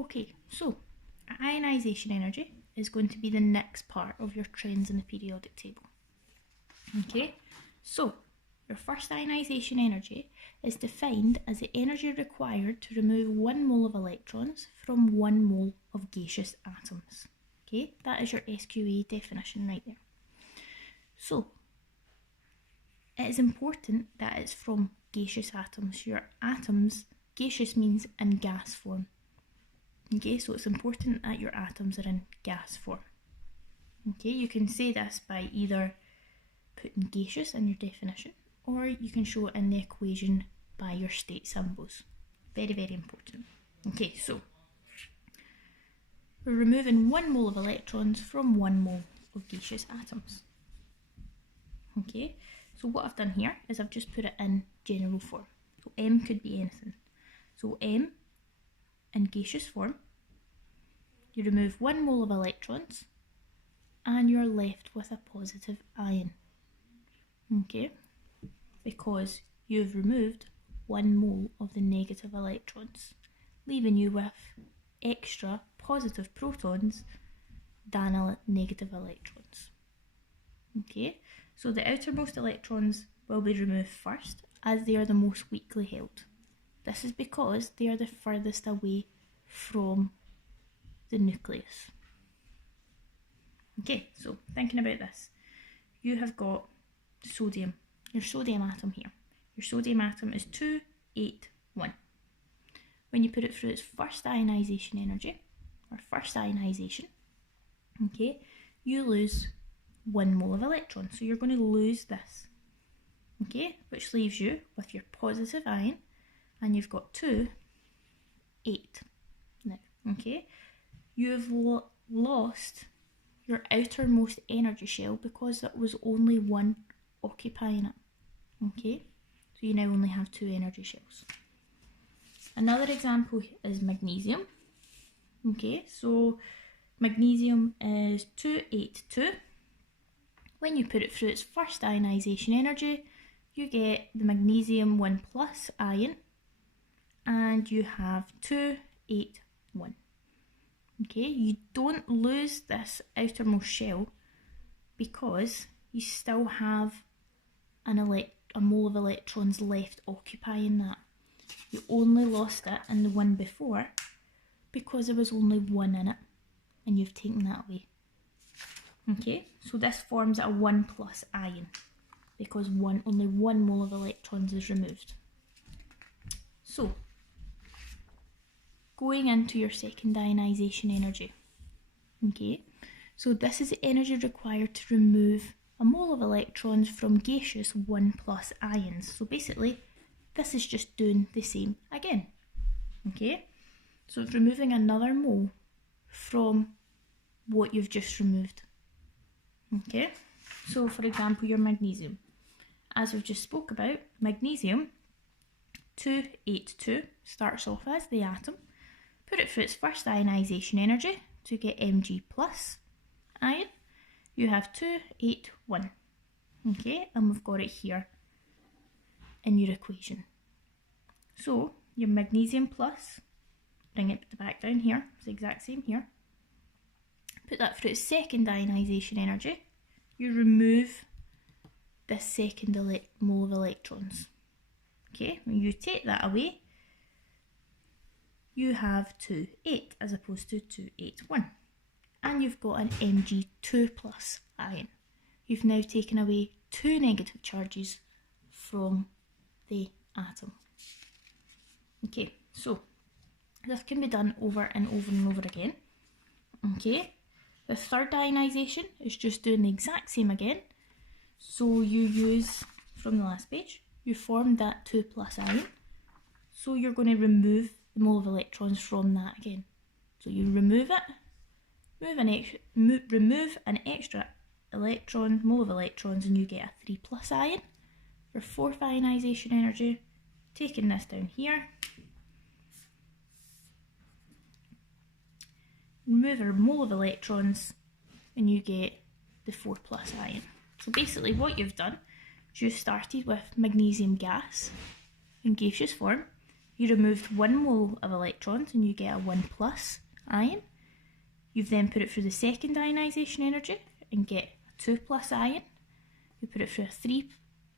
Okay, so ionization energy is going to be the next part of your trends in the periodic table. Okay, so your first ionization energy is defined as the energy required to remove 1 mole of electrons from 1 mole of gaseous atoms. Okay, that is your SQA definition right there. So it is important that it's from gaseous atoms. Your atoms, gaseous means in gas form. Okay, so it's important that your atoms are in gas form. Okay, you can say this by either putting gaseous in your definition, or you can show it in the equation by your state symbols. Very, very important. Okay, so we're removing 1 mole of electrons from 1 mole of gaseous atoms. Okay, so what I've done here is I've just put it in general form. So M could be anything. So M in gaseous form, you remove 1 mole of electrons and you're left with a positive ion. Okay, because you've removed 1 mole of the negative electrons, leaving you with extra positive protons than negative electrons. Okay, so the outermost electrons will be removed first as they are the most weakly held. This is because they are the furthest away from the nucleus. Okay, so thinking about this, you have got sodium, your sodium atom here. Your sodium atom is 281. When you put it through its first ionization energy, or first ionization, okay, you lose 1 mole of electrons. So you're going to lose this, okay, which leaves you with your positive ion, and you've got 2, 8 now, okay. You've lost your outermost energy shell because there was only 1 occupying it, okay. So you now only have 2 energy shells. Another example is magnesium. Okay, so magnesium is 282. When you put it through its first ionization energy, you get the magnesium 1 plus ion, and you have 281. Okay, you don't lose this outermost shell because you still have a mole of electrons left occupying that. You only lost it in the one before because there was only 1 in it, and you've taken that away. Okay, so this forms a 1 plus ion because only 1 mole of electrons is removed. So, going into your second ionization energy. Okay, so this is the energy required to remove a mole of electrons from gaseous 1 plus ions. So basically, this is just doing the same again. Okay, so it's removing another mole from what you've just removed. Okay, so for example, your magnesium. As we've just spoke about, magnesium 282 starts off as the atom. Put it through its first ionization energy to get Mg plus ion. You have 281. Okay, and we've got it here in your equation. So your magnesium plus, bring it back down here, it's the exact same here. Put that through its second ionization energy. You remove this second mole of electrons. Okay, when you take that away, you have 28 as opposed to 281. And you've got an Mg2 plus ion. You've now taken away 2 negative charges from the atom. Okay, so this can be done over and over and over again. Okay, the third ionization is just doing the exact same again. So you use, from the last page, you formed that 2 plus ion. So you're going to remove the mole of electrons from that again. So you remove it, remove an extra mole of electrons, and you get a 3 plus ion. Your fourth ionization energy, taking this down here, remove a mole of electrons, and you get the 4 plus ion. So basically what you've done is you started with magnesium gas in gaseous form, you removed 1 mole of electrons and you get a 1 plus ion. You've then put it through the second ionization energy and get a 2 plus ion. You put it through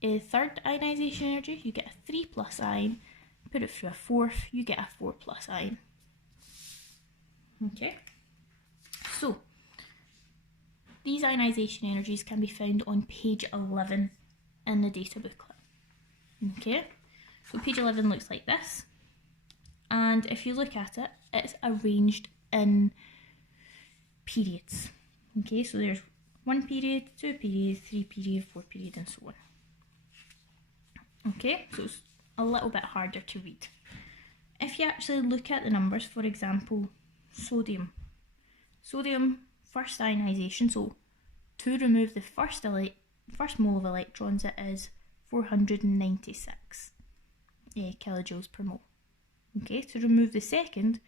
a third ionization energy, you get a 3 plus ion. Put it through a fourth, you get a 4 plus ion. Okay, so these ionization energies can be found on page 11 in the data booklet. Okay, so page 11 looks like this, and if you look at it, it's arranged in periods. Okay, so there's 1 period, 2 period, 3 period, 4 period, and so on. Okay, so it's a little bit harder to read. If you actually look at the numbers, for example, sodium. Sodium, first ionization, so to remove the first mole of electrons, it is 496 kilojoules per mole. Okay, to remove the second,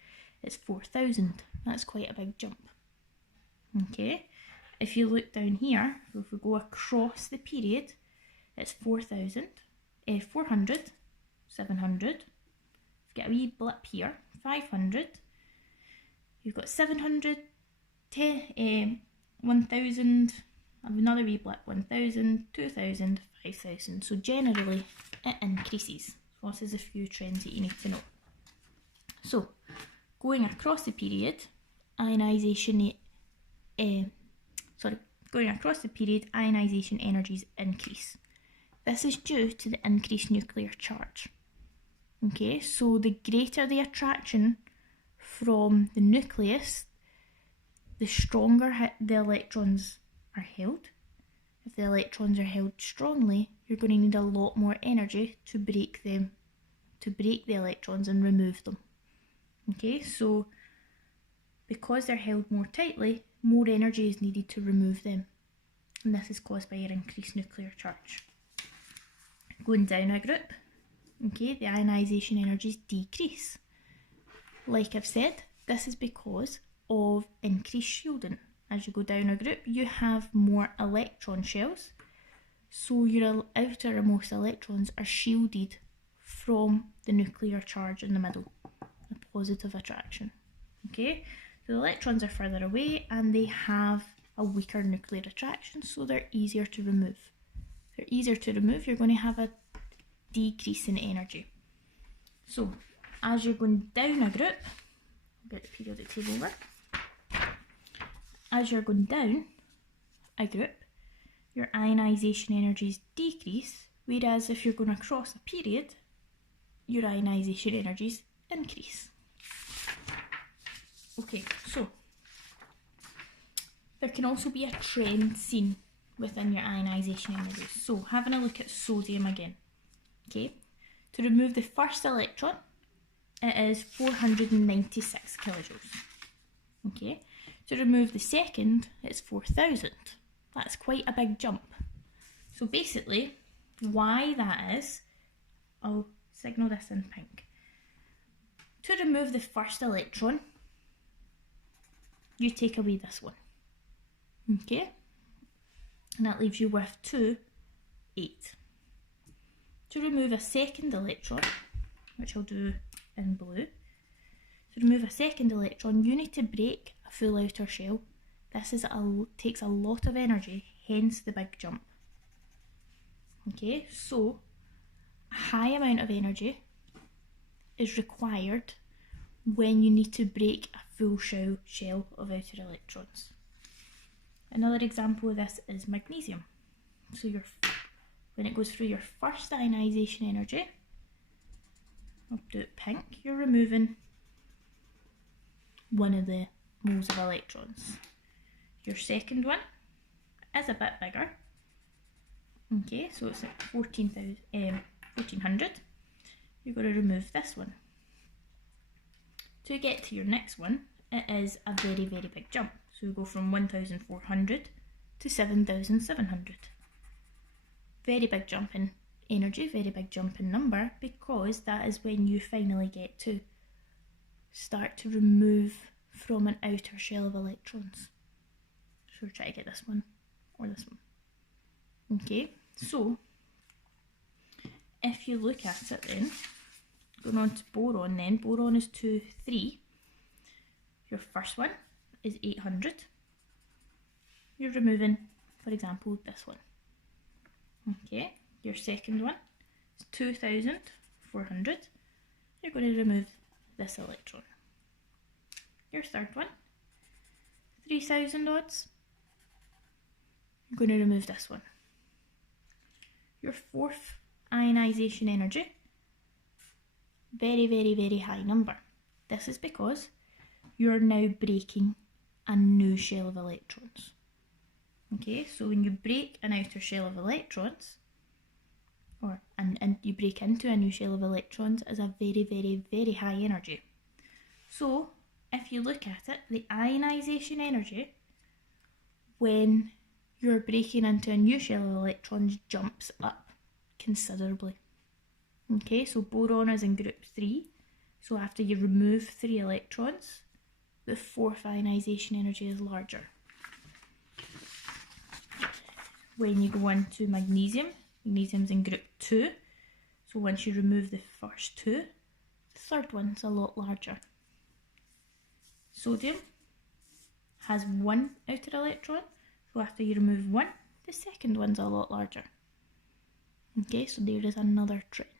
it's 4,000. That's quite a big jump. Okay, if you look down here, so if we go across the period, it's 400, 700. Get a wee blip here, 500. You've got 700, 1,000, another wee blip, 1,000, 2,000, 5,000. So generally it increases. So this is a few trends that you need to know. So going across the period, ionization energies increase. This is due to the increased nuclear charge. Okay, so the greater the attraction from the nucleus, the stronger the electrons are held. If the electrons are held strongly, you're going to need a lot more energy to break the electrons and remove them. Okay, so because they're held more tightly, more energy is needed to remove them. And this is caused by your increased nuclear charge. Going down a group, okay, the ionization energies decrease. Like I've said, this is because of increased shielding. As you go down a group, you have more electron shells, so your outermost electrons are shielded from the nuclear charge in the middle, the positive attraction. Okay, so the electrons are further away and they have a weaker nuclear attraction, so they're easier to remove. They're easier to remove, you're going to have a decrease in energy. So as you're going down a group, I'll get the periodic table over. As you're going down a group, your ionization energies decrease, whereas if you're going across a period, your ionization energies increase. Okay, so there can also be a trend seen within your ionization energies. So having a look at sodium again. Okay, to remove the first electron, it is 496 kilojoules. Okay, to remove the second, it's 4,000. That's quite a big jump. So basically, why that is, I'll signal this in pink. To remove the first electron, you take away this one. Okay, and that leaves you with 2, 8. To remove a second electron, which I'll do in blue, to remove a second electron, you need to break a full outer shell. This takes a lot of energy, hence the big jump. Okay, so a high amount of energy is required when you need to break a full shell of outer electrons. Another example of this is magnesium. So when it goes through your first ionization energy, I'll do it pink, you're removing one of the moles of electrons. Your second one is a bit bigger. Okay, so it's at 1400. You're going to remove this one. To get to your next one, it is a very, very big jump. So we go from 1,400 to 7,700. Very big jump in energy, very big jump in number, because that is when you finally get to start to remove from an outer shell of electrons. So we'll try to get this one or this one. Okay, so if you look at it then, Going on to boron then. Boron is 2, 3. Your first one is 800. You're removing, for example, this one. Okay, your second one is 2400. You're going to remove this electron. Your third one, 3000 odds. You're going to remove this one. Your fourth ionization energy, very, very, very high number. This is because you're now breaking a new shell of electrons. Okay, so when you break an outer shell of electrons, and you break into a new shell of electrons, is a very, very, very high energy. So if you look at it, the ionization energy when you're breaking into a new shell of electrons jumps up considerably. Okay, so boron is in group 3, so after you remove 3 electrons, the fourth ionization energy is larger. When you go on to magnesium, magnesium's in group 2, so once you remove the first 2, the third one's a lot larger. Sodium has 1 outer electron, so after you remove 1, the second one's a lot larger. Okay, so there is another trend.